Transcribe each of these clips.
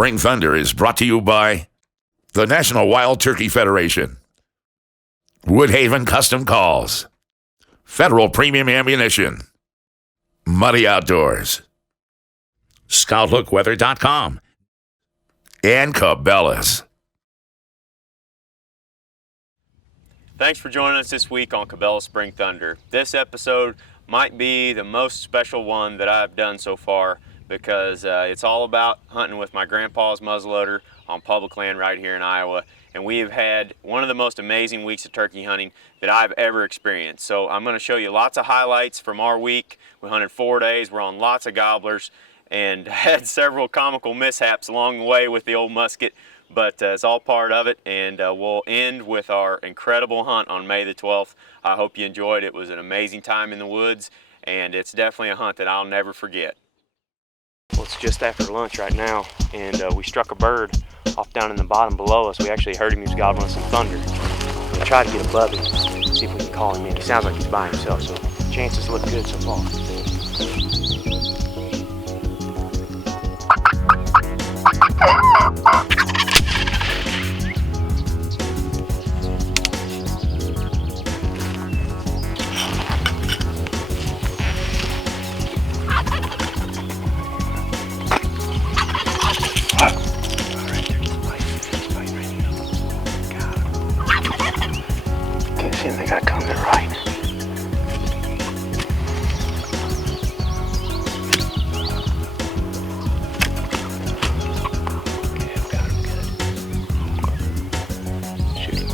Spring Thunder is brought to you by the National Wild Turkey Federation, Woodhaven Custom Calls, Federal Premium Ammunition, Muddy Outdoors, ScoutLookWeather.com, and Cabela's. Thanks for joining us this week on Cabela Spring Thunder. This episode might be the most special one that I've done so far because it's all about hunting with my grandpa's muzzleloader on public land right here in Iowa. And we have had one of the most amazing weeks of turkey hunting that I've ever experienced. So I'm going to show you lots of highlights from our week. We hunted 4 days, we're on lots of gobblers, and had several comical mishaps along the way with the old musket. But it's all part of it, and we'll end with our incredible hunt on May the 12th. I hope you enjoyed it. It was an amazing time in the woods, and it's definitely a hunt that I'll never forget. Well, it's just after lunch right now, and we struck a bird off down in the bottom below us. We actually heard him. He was gobbling some thunder. We'll try to get above him, see if we can call him in. He sounds like he's by himself, so chances look good so far. They got coming right. Okay, I've got him good. Shoot him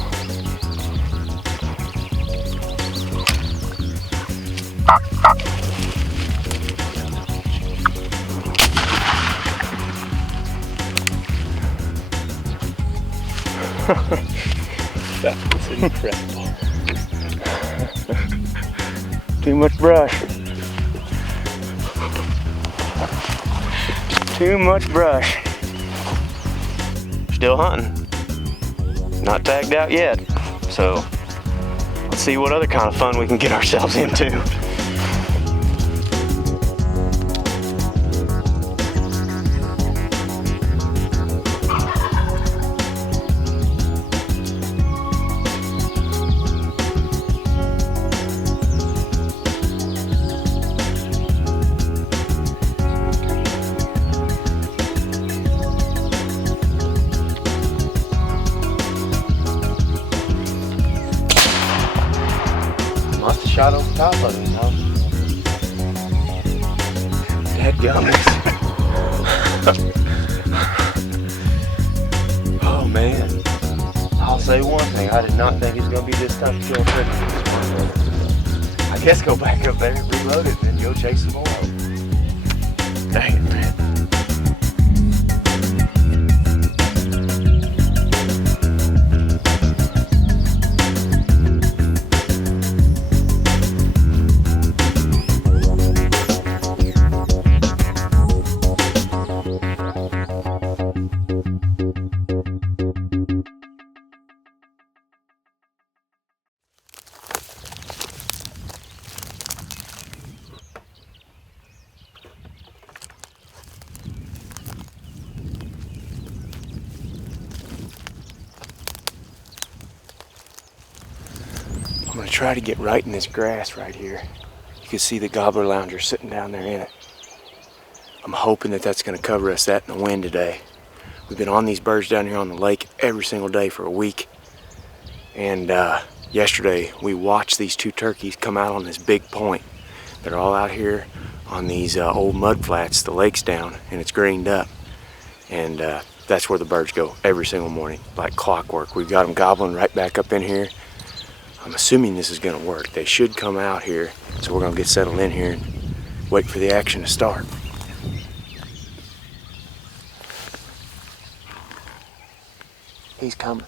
That was incredible. Too much brush. Too much brush. Still hunting. Not tagged out yet. So let's see what other kind of fun we can get ourselves into. Must have shot over top of him, huh? Dadgummits. Oh man. I'll say one thing, I did not think it was going to be this tough to kill a turkey. I guess go back up there, reload it, and then go chase some more. Dang it, man. I'm going to try to get right in this grass right here. You can see the gobbler lounger sitting down there in it. I'm hoping that that's going to cover us that in the wind today. We've been on these birds down here on the lake every single day for a week. And yesterday we watched these two turkeys come out on this big point. They're all out here on these old mud flats. The lake's down and it's greened up. And that's where the birds go every single morning, like clockwork. We've got them gobbling right back up in here. I'm assuming this is going to work. They should come out here, so we're going to get settled in here and wait for the action to start. He's coming.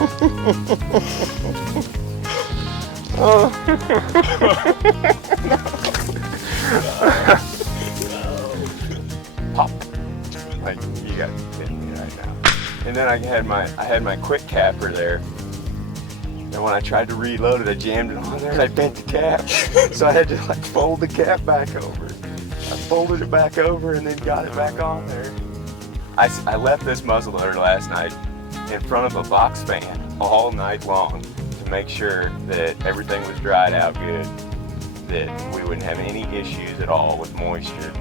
Pop. Like, you got to hit me right now. And then I had my quick capper there. And when I tried to reload it, I jammed it on there and I bent the cap. So I had to like fold the cap back over. I folded it back over and then got it back on there. I left this muzzleloader last night in front of a box fan all night long to make sure that everything was dried out good, that we wouldn't have any issues at all with moisture.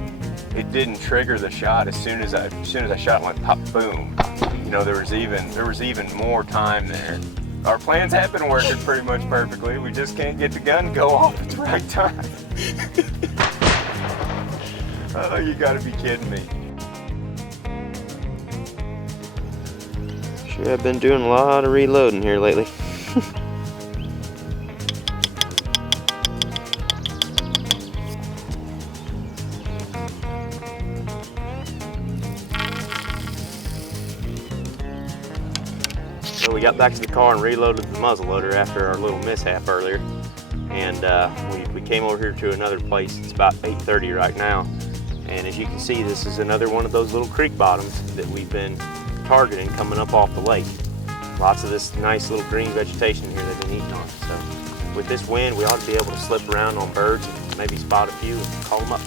It didn't trigger the shot as soon as I shot it, went pop, boom. You know, there was even more time there. Our plans have been working pretty much perfectly. We just can't get the gun to go off at the right time. Oh, you gotta be kidding me. Sure, I've been doing a lot of reloading here lately. So we got back to the car and reloaded the muzzleloader after our little mishap earlier. And we came over here to another place. It's about 8:30 right now. And as you can see, this is another one of those little creek bottoms that we've been targeting coming up off the lake. Lots of this nice little green vegetation here they've been eating on. So with this wind, we ought to be able to slip around on birds and maybe spot a few and call them up.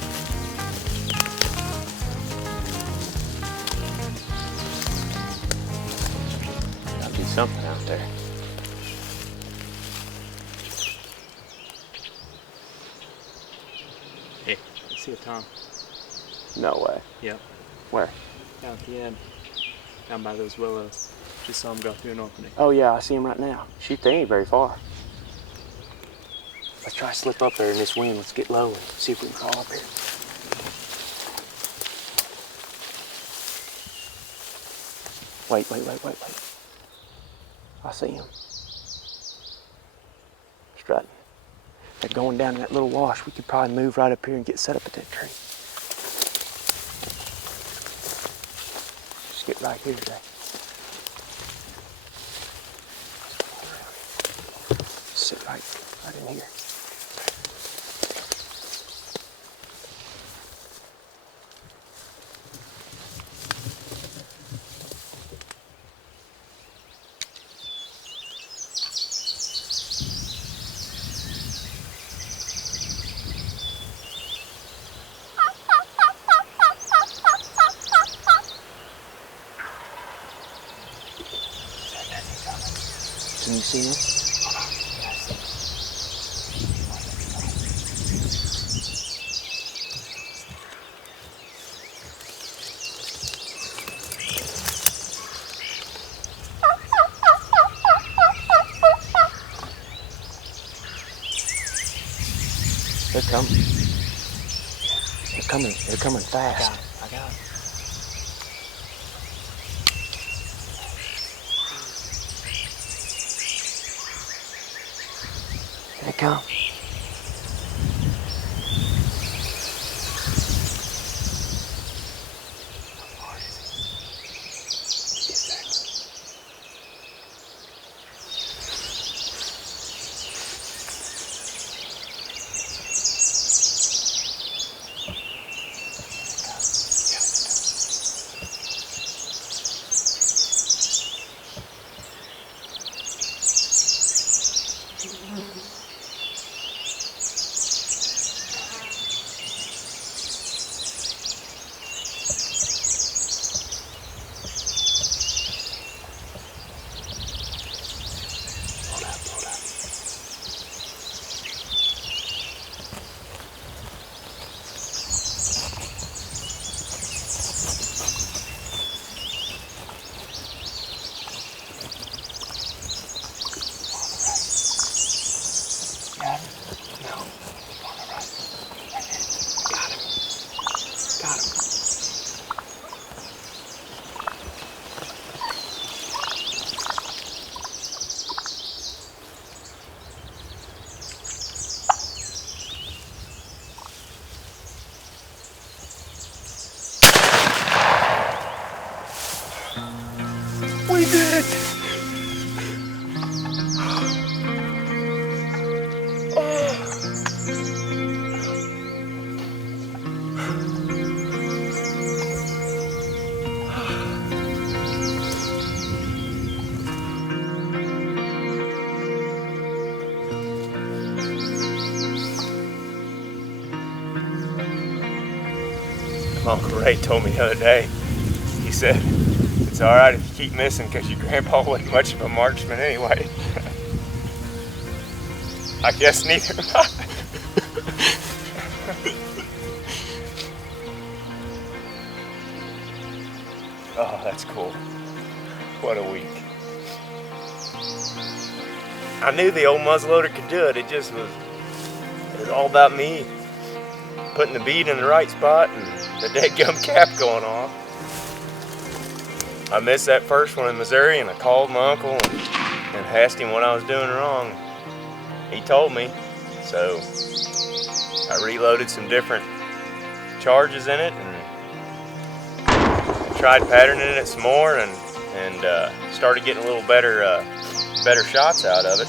Gotta be something out there. Hey, I see a tom. No way. Yep. Where? Down at the end. Down by those willows. Just saw him go through an opening. Oh yeah, I see him right now. Shoot, they ain't very far. Let's try to slip up there in this wind. Let's get low and see if we can crawl up here. Wait. I see him. Strutting. They're going down in that little wash. We could probably move right up here and get set up at that tree. Just get right here today. Sit right in here. Can you see him? They're coming. They're coming fast. I got it. Here they come. We did it! My Uncle Ray told me the other day, he said, it's all right if you keep missing because your grandpa wasn't much of a marksman anyway. I guess neither am I. Oh, that's cool. What a week. I knew the old muzzleloader could do it. It was all about me putting the bead in the right spot and the deadgum cap going off. I missed that first one in Missouri, and I called my uncle and asked him what I was doing wrong. He told me, so I reloaded some different charges in it and tried patterning it some more and started getting a little better shots out of it.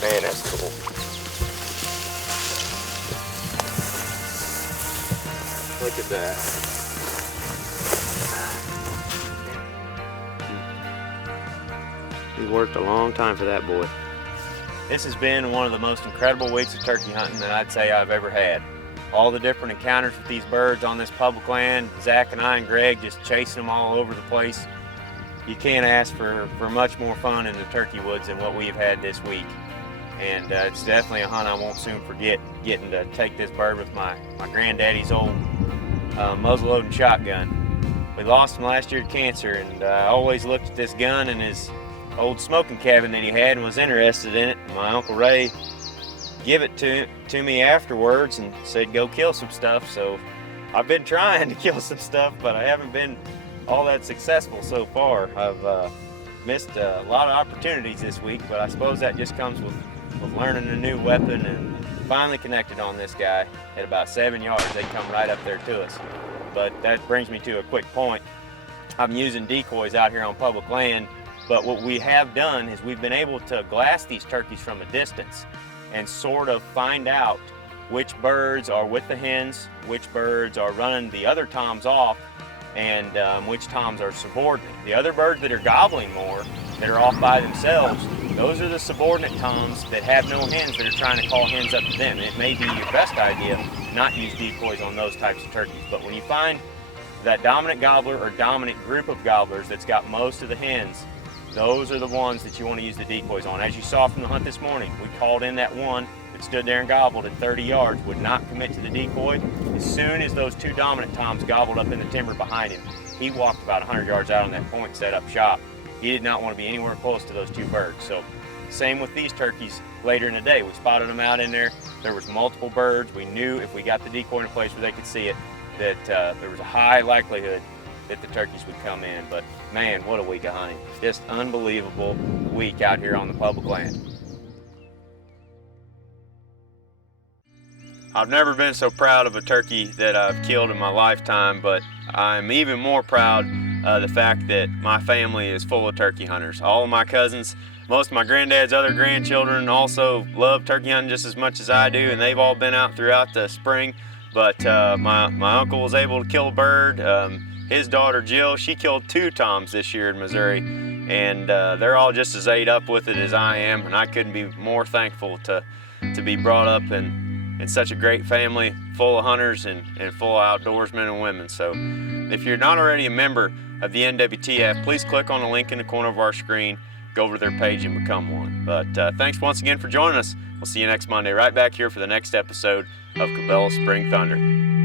Man, that's cool. Look at that. We worked a long time for that boy. This has been one of the most incredible weeks of turkey hunting that I'd say I've ever had. All the different encounters with these birds on this public land, Zach and I and Greg just chasing them all over the place. You can't ask for much more fun in the turkey woods than what we've had this week. And it's definitely a hunt I won't soon forget, getting to take this bird with my granddaddy's old muzzleloading shotgun. We lost him last year to cancer, and I always looked at this gun in his old smoking cabin that he had and was interested in it. My Uncle Ray gave it to me afterwards and said go kill some stuff. So I've been trying to kill some stuff, but I haven't been all that successful so far. I've missed a lot of opportunities this week, but I suppose that just comes with learning a new weapon, and finally connected on this guy at about 7 yards. They come right up there to us. But that brings me to a quick point. I'm using decoys out here on public land, but what we have done is we've been able to glass these turkeys from a distance and sort of find out which birds are with the hens, which birds are running the other toms off, and which toms are subordinate. The other birds that are gobbling more, that are off by themselves, those are the subordinate toms that have no hens that are trying to call hens up to them. It may be your best idea not use decoys on those types of turkeys, but when you find that dominant gobbler or dominant group of gobblers that's got most of the hens, those are the ones that you want to use the decoys on. As you saw from the hunt this morning, we called in that one that stood there and gobbled at 30 yards, would not commit to the decoy. As soon as those two dominant toms gobbled up in the timber behind him, he walked about 100 yards out on that point, set up shop. He did not want to be anywhere close to those two birds. So same with these turkeys later in the day. We spotted them out in there. There was multiple birds. We knew if we got the decoy in a place where they could see it, that there was a high likelihood that the turkeys would come in. But man, what a week of hunting. Just unbelievable week out here on the public land. I've never been so proud of a turkey that I've killed in my lifetime, but I'm even more proud of the fact that my family is full of turkey hunters. All of my cousins, most of my granddad's other grandchildren also love turkey hunting just as much as I do, and they've all been out throughout the spring. But my uncle was able to kill a bird. His daughter Jill, she killed 2 toms this year in Missouri, and they're all just as ate up with it as I am, and I couldn't be more thankful to be brought up in such a great family full of hunters and full of outdoorsmen and women. So if you're not already a member of the NWTF, please click on the link in the corner of our screen, go over to their page and become one. But thanks once again for joining us. We'll see you next Monday right back here for the next episode of Cabela Spring Thunder.